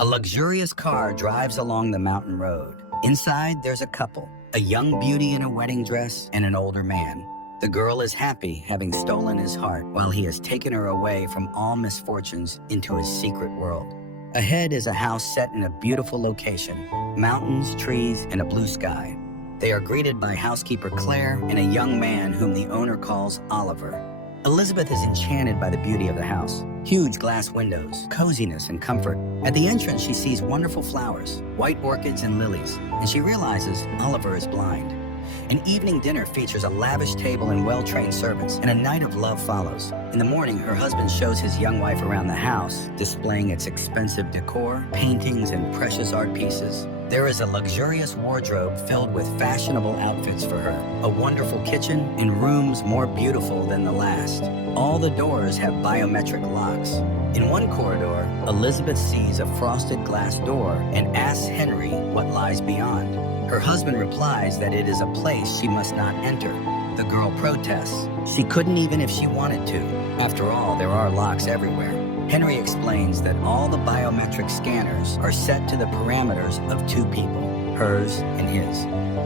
A luxurious car drives along the mountain road. Inside, there's a couple, a young beauty in a wedding dress and an older man. The girl is happy, having stolen his heart, while he has taken her away from all misfortunes into his secret world. Ahead is a house set in a beautiful location, mountains, trees, and a blue sky. They are greeted by housekeeper Claire and a young man whom the owner calls Oliver. Elizabeth is enchanted by the beauty of the house. Huge glass windows, coziness, and comfort. At the entrance, she sees wonderful flowers, white orchids and lilies, and she realizes Oliver is blind. An evening dinner features a lavish table and well-trained servants, and a night of love follows. In the morning, her husband shows his young wife around the house, displaying its expensive decor, paintings, and precious art pieces. There is a luxurious wardrobe filled with fashionable outfits for her, a wonderful kitchen, and rooms more beautiful than the last. All the doors have biometric locks. In one corridor, Elizabeth sees a frosted glass door and asks Henry what lies beyond. Her husband replies that it is a place she must not enter. The girl protests. She couldn't even if she wanted to. After all, there are locks everywhere. Henry explains that all the biometric scanners are set to the parameters of two people, hers and his.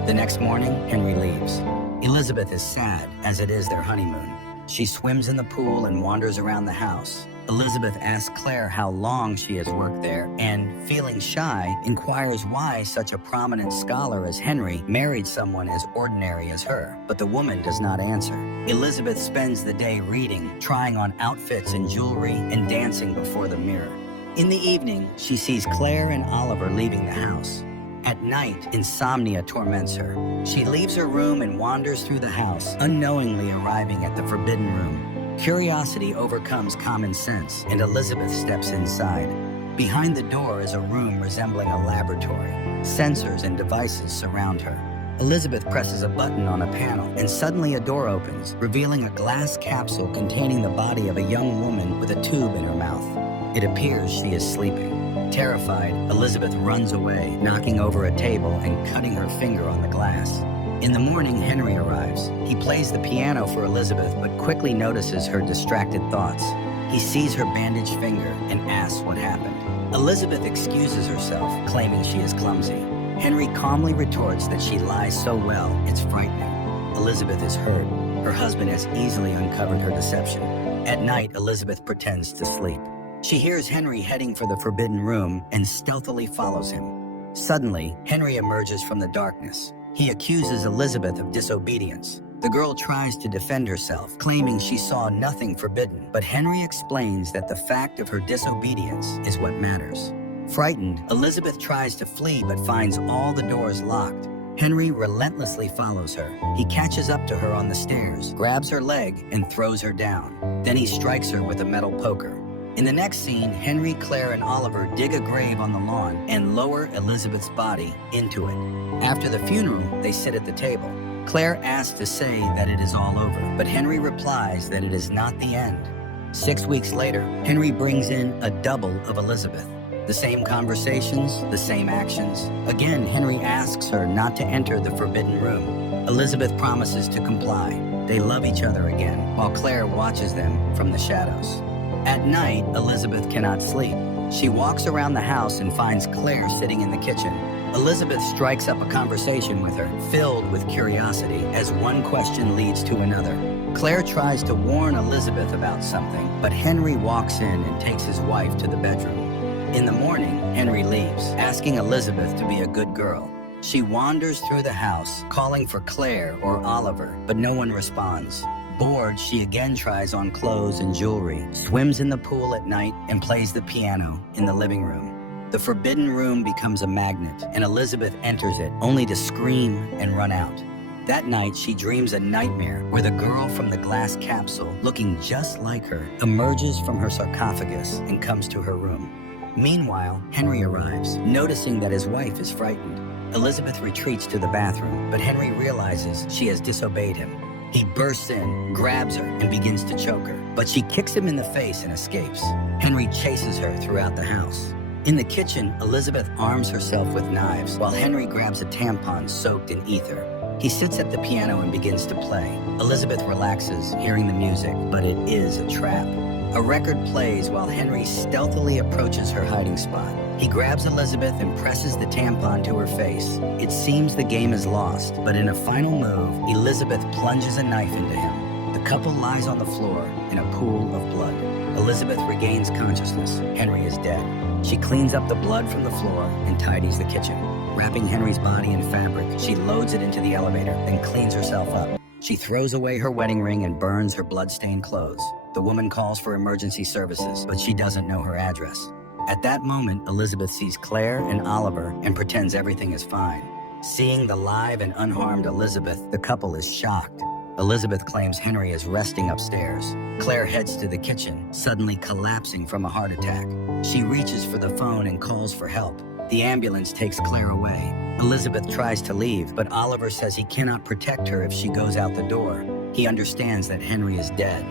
The next morning, Henry leaves. Elizabeth is sad, as it is their honeymoon. She swims in the pool and wanders around the house. Elizabeth asks Claire how long she has worked there and, feeling shy, inquires why such a prominent scholar as Henry married someone as ordinary as her, but the woman does not answer. Elizabeth spends the day reading, trying on outfits and jewelry, and dancing before the mirror. In the evening, she sees Claire and Oliver leaving the house. At night, insomnia torments her. She leaves her room and wanders through the house, unknowingly arriving at the forbidden room. Curiosity overcomes common sense, and Elizabeth steps inside. Behind the door is a room resembling a laboratory. Sensors and devices surround her. Elizabeth presses a button on a panel, and suddenly a door opens, revealing a glass capsule containing the body of a young woman with a tube in her mouth. It appears she is sleeping. Terrified, Elizabeth runs away, knocking over a table and cutting her finger on the glass. In the morning, Henry arrives. He plays the piano for Elizabeth, but quickly notices her distracted thoughts. He sees her bandaged finger and asks what happened. Elizabeth excuses herself, claiming she is clumsy. Henry calmly retorts that she lies so well, it's frightening. Elizabeth is hurt. Her husband has easily uncovered her deception. At night, Elizabeth pretends to sleep. She hears Henry heading for the forbidden room and stealthily follows him. Suddenly, Henry emerges from the darkness. He accuses Elizabeth of disobedience. The girl tries to defend herself, claiming she saw nothing forbidden, but Henry explains that the fact of her disobedience is what matters. Frightened, Elizabeth tries to flee but finds all the doors locked. Henry relentlessly follows her. He catches up to her on the stairs, grabs her leg, and throws her down. Then he strikes her with a metal poker. In the next scene, Henry, Claire, and Oliver dig a grave on the lawn and lower Elizabeth's body into it. After the funeral, they sit at the table. Claire asks to say that it is all over, but Henry replies that it is not the end. 6 weeks later, Henry brings in a double of Elizabeth. The same conversations, the same actions. Again, Henry asks her not to enter the forbidden room. Elizabeth promises to comply. They love each other again, while Claire watches them from the shadows. At night, Elizabeth cannot sleep. She walks around the house and finds Claire sitting in the kitchen. Elizabeth strikes up a conversation with her, filled with curiosity, as one question leads to another. Claire tries to warn Elizabeth about something, but Henry walks in and takes his wife to the bedroom. In the morning, Henry leaves, asking Elizabeth to be a good girl. She wanders through the house, calling for Claire or Oliver, but no one responds. Bored, she again tries on clothes and jewelry, swims in the pool at night, and plays the piano in the living room. The forbidden room becomes a magnet, and Elizabeth enters it, only to scream and run out. That night, she dreams a nightmare where the girl from the glass capsule, looking just like her, emerges from her sarcophagus and comes to her room. Meanwhile, Henry arrives, noticing that his wife is frightened. Elizabeth retreats to the bathroom, but Henry realizes she has disobeyed him. He bursts in, grabs her, and begins to choke her, but she kicks him in the face and escapes. Henry chases her throughout the house. In the kitchen, Elizabeth arms herself with knives, while Henry grabs a tampon soaked in ether. He sits at the piano and begins to play. Elizabeth relaxes, hearing the music, but it is a trap. A record plays while Henry stealthily approaches her hiding spot. He grabs Elizabeth and presses the tampon to her face. It seems the game is lost, but in a final move, Elizabeth plunges a knife into him. The couple lies on the floor in a pool of blood. Elizabeth regains consciousness. Henry is dead. She cleans up the blood from the floor and tidies the kitchen. Wrapping Henry's body in fabric, she loads it into the elevator, then cleans herself up. She throws away her wedding ring and burns her blood-stained clothes. The woman calls for emergency services, but she doesn't know her address. At that moment, Elizabeth sees Claire and Oliver and pretends everything is fine. Seeing the live and unharmed Elizabeth, the couple is shocked. Elizabeth claims Henry is resting upstairs. Claire heads to the kitchen, suddenly collapsing from a heart attack. She reaches for the phone and calls for help. The ambulance takes Claire away. Elizabeth tries to leave, but Oliver says he cannot protect her if she goes out the door. He understands that Henry is dead.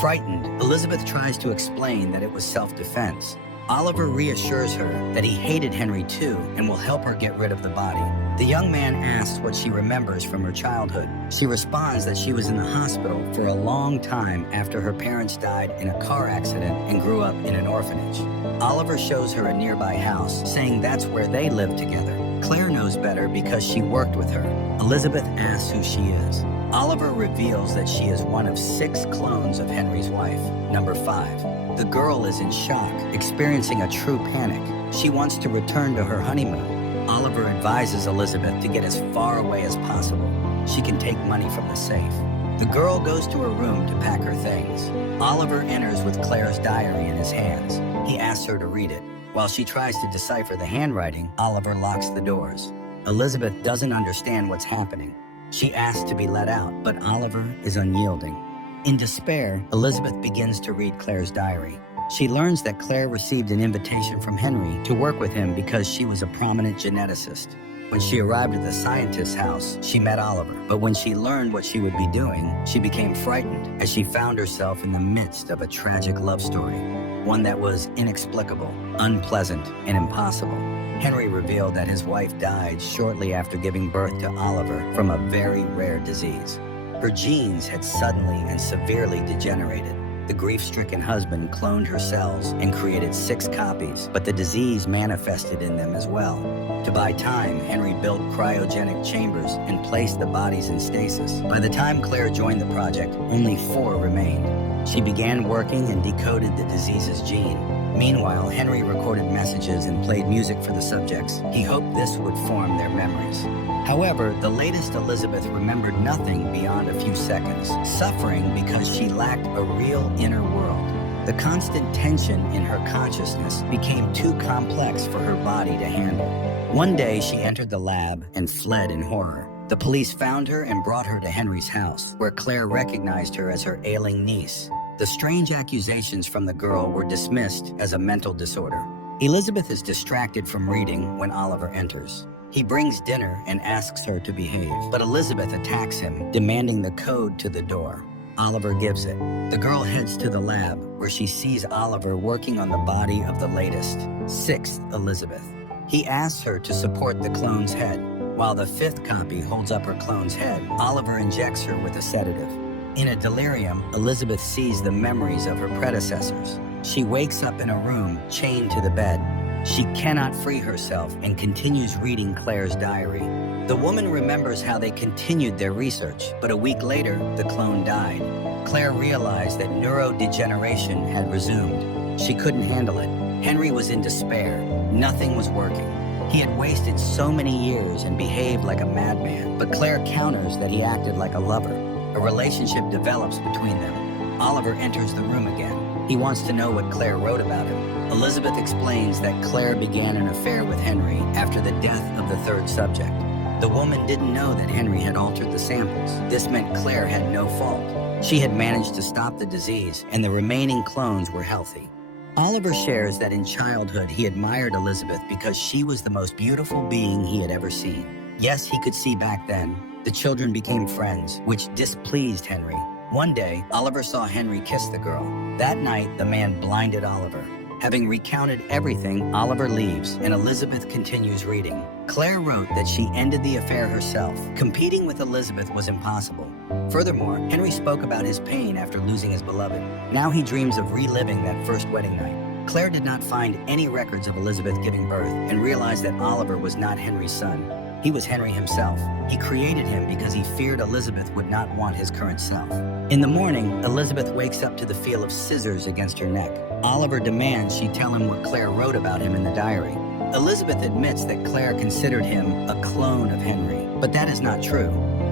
Frightened, Elizabeth tries to explain that it was self-defense. Oliver reassures her that he hated Henry too and will help her get rid of the body. The young man asks what she remembers from her childhood. She responds that she was in the hospital for a long time after her parents died in a car accident and grew up in an orphanage. Oliver shows her a nearby house, saying that's where they lived together. Claire knows better because she worked with her. Elizabeth asks who she is. Oliver reveals that she is one of 6 clones of Henry's wife, number 5. The girl is in shock, experiencing a true panic. She wants to return to her honeymoon. Oliver advises Elizabeth to get as far away as possible. She can take money from the safe. The girl goes to her room to pack her things. Oliver enters with Claire's diary in his hands. He asks her to read it. While she tries to decipher the handwriting, Oliver locks the doors. Elizabeth doesn't understand what's happening. She asks to be let out, but Oliver is unyielding. In despair, Elizabeth begins to read Claire's diary. She learns that Claire received an invitation from Henry to work with him because she was a prominent geneticist. When she arrived at the scientist's house, she met Oliver, but when she learned what she would be doing, she became frightened as she found herself in the midst of a tragic love story, one that was inexplicable, unpleasant, and impossible. Henry revealed that his wife died shortly after giving birth to Oliver from a very rare disease. Her genes had suddenly and severely degenerated. The grief-stricken husband cloned her cells and created 6 copies, but the disease manifested in them as well. To buy time, Henry built cryogenic chambers and placed the bodies in stasis. By the time Claire joined the project, only 4 remained. She began working and decoded the disease's gene. Meanwhile, Henry recorded messages and played music for the subjects. He hoped this would form their memories. However, the latest Elizabeth remembered nothing beyond a few seconds, suffering because she lacked a real inner world. The constant tension in her consciousness became too complex for her body to handle. One day, she entered the lab and fled in horror. The police found her and brought her to Henry's house, where Claire recognized her as her ailing niece. The strange accusations from the girl were dismissed as a mental disorder. Elizabeth is distracted from reading when Oliver enters. He brings dinner and asks her to behave, but Elizabeth attacks him, demanding the code to the door. Oliver gives it. The girl heads to the lab, where she sees Oliver working on the body of the latest, 6th Elizabeth. He asks her to support the clone's head. While the 5th copy holds up her clone's head, Oliver injects her with a sedative. In a delirium, Elizabeth sees the memories of her predecessors. She wakes up in a room, chained to the bed. She cannot free herself and continues reading Claire's diary. The woman remembers how they continued their research, but a week later, the clone died. Claire realized that neurodegeneration had resumed. She couldn't handle it. Henry was in despair. Nothing was working. He had wasted so many years and behaved like a madman, but Claire counters that he acted like a lover. A relationship develops between them. Oliver enters the room again. He wants to know what Claire wrote about him. Elizabeth explains that Claire began an affair with Henry after the death of the 3rd subject. The woman didn't know that Henry had altered the samples. This meant Claire had no fault. She had managed to stop the disease, and the remaining clones were healthy. Oliver shares that in childhood he admired Elizabeth because she was the most beautiful being he had ever seen. Yes, he could see back then. The children became friends, which displeased Henry. One day, Oliver saw Henry kiss the girl. That night, the man blinded Oliver. Having recounted everything, Oliver leaves, and Elizabeth continues reading. Claire wrote that she ended the affair herself. Competing with Elizabeth was impossible. Furthermore, Henry spoke about his pain after losing his beloved. Now he dreams of reliving that first wedding night. Claire did not find any records of Elizabeth giving birth and realized that Oliver was not Henry's son. He was Henry himself. He created him because he feared Elizabeth would not want his current self. In the morning, Elizabeth wakes up to the feel of scissors against her neck. Oliver demands she tell him what Claire wrote about him in the diary. Elizabeth admits that Claire considered him a clone of Henry, but that is not true.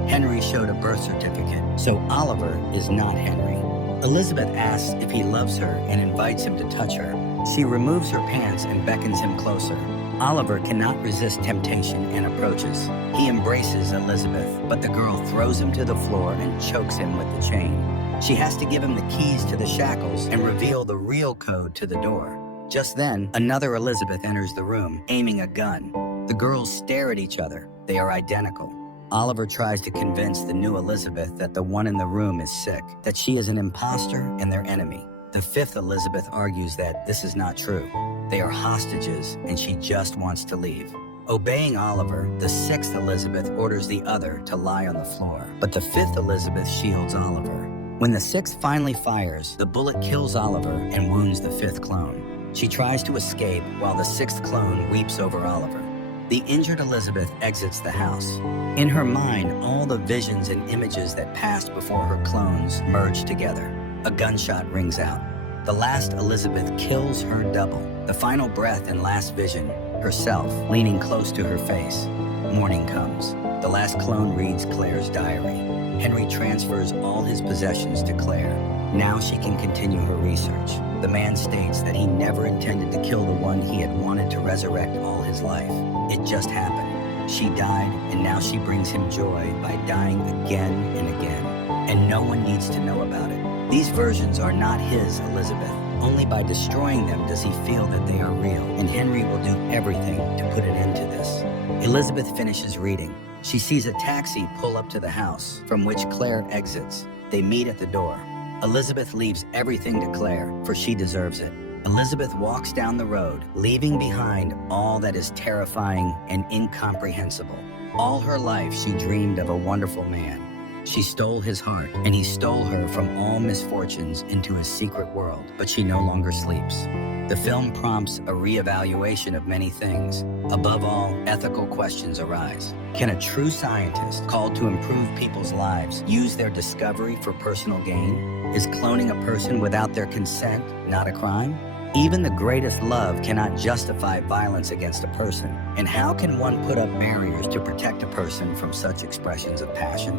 Henry showed a birth certificate, so Oliver is not Henry. Elizabeth asks if he loves her and invites him to touch her. She removes her pants and beckons him closer. Oliver cannot resist temptation and approaches. He embraces Elizabeth, but the girl throws him to the floor and chokes him with the chain. She has to give him the keys to the shackles and reveal the real code to the door. Just then, another Elizabeth enters the room, aiming a gun. The girls stare at each other. They are identical. Oliver tries to convince the new Elizabeth that the one in the room is sick, that she is an imposter and their enemy. The fifth Elizabeth argues that this is not true. They are hostages, and she just wants to leave. Obeying Oliver, the sixth Elizabeth orders the other to lie on the floor, but the fifth Elizabeth shields Oliver. When the sixth finally fires, the bullet kills Oliver and wounds the fifth clone. She tries to escape while the sixth clone weeps over Oliver. The injured Elizabeth exits the house. In her mind, all the visions and images that passed before her clones merge together. A gunshot rings out. The last Elizabeth kills her double. The final breath and last vision, herself, leaning close to her face. Morning comes. The last clone reads Claire's diary. Henry transfers all his possessions to Claire. Now she can continue her research. The man states that he never intended to kill the one he had wanted to resurrect all his life. It just happened. She died, and now she brings him joy by dying again and again. And no one needs to know about it. These versions are not his Elizabeth. Only by destroying them does he feel that they are real, and Henry will do everything to put an end to this. Elizabeth finishes reading. She sees a taxi pull up to the house, from which Claire exits. They meet at the door. Elizabeth leaves everything to Claire, for she deserves it. Elizabeth walks down the road, leaving behind all that is terrifying and incomprehensible. All her life, she dreamed of a wonderful man. She stole his heart, and he stole her from all misfortunes into his secret world, but she no longer sleeps. The film prompts a reevaluation of many things. Above all, ethical questions arise. Can a true scientist called to improve people's lives use their discovery for personal gain? Is cloning a person without their consent not a crime? Even the greatest love cannot justify violence against a person. And how can one put up barriers to protect a person from such expressions of passion?